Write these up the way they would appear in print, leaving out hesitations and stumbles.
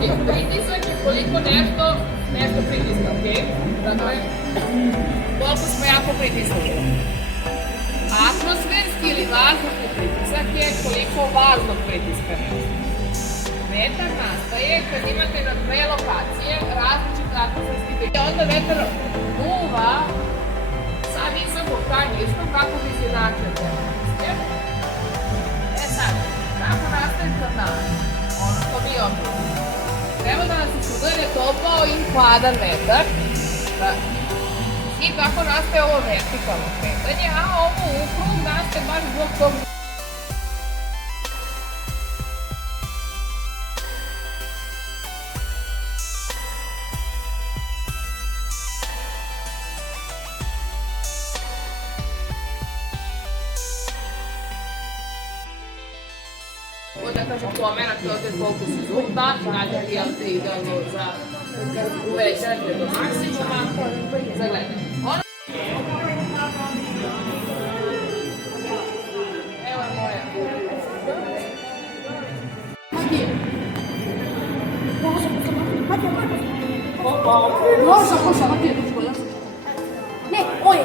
Pritisak je koliko nešto pritiska, okej? Dakle, koliko smo jako pritisnuli. Atmosferski ili vazdušni pritisak je koliko vaznog pritiska nema. Vetar nastaje kad imate na dve lokacije različite atmosferski pritisak. I onda vetar duva sa visokog ka niskog kako bi se izjednačio temperature. E sad, kako nastaje tornado? Ono što mi ovdje. Treba da nas udari topao i hladan vetar. I kako nastaje ovo vertikalno kretanje, a ovo ukrug nastaje baš zbog tog. Da kažem pomena filter fokus iz ulta i nađe filter idealno za uvećanje do maksimuma za gledanje. Evo je moja. Ne, on je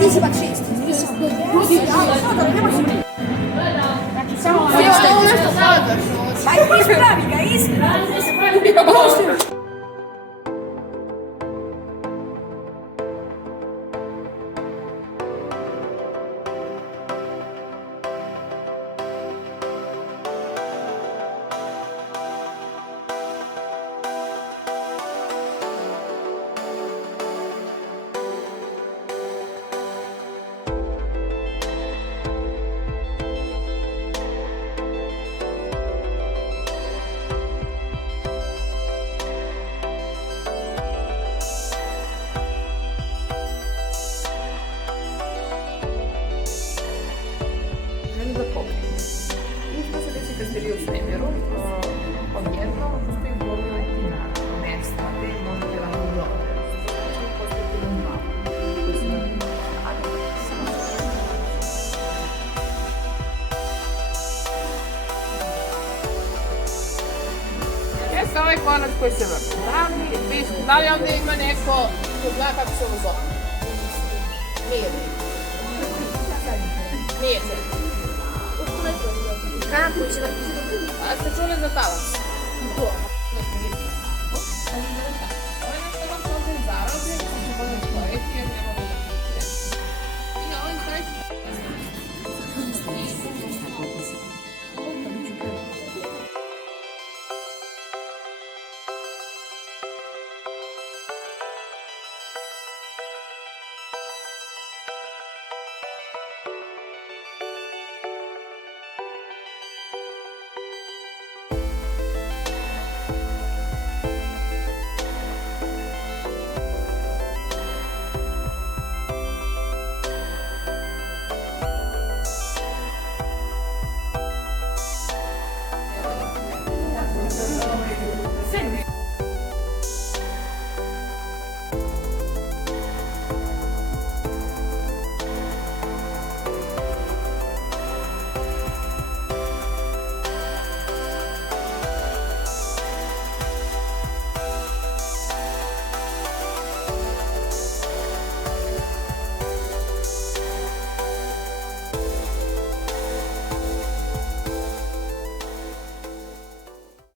ti si bak 6. Samo nešto zadaš. Aj, ispravi ga, ispravi. Kad ste bili u svemiru, odjednom ste dobili na mesta gde možete vam udobiti. Jeste ovaj konac koji se vrti. Da li ovdje ima neko ko zna kako se ovo zove? Nije. Nije se. Kako će da... A ste čuli za talas? To.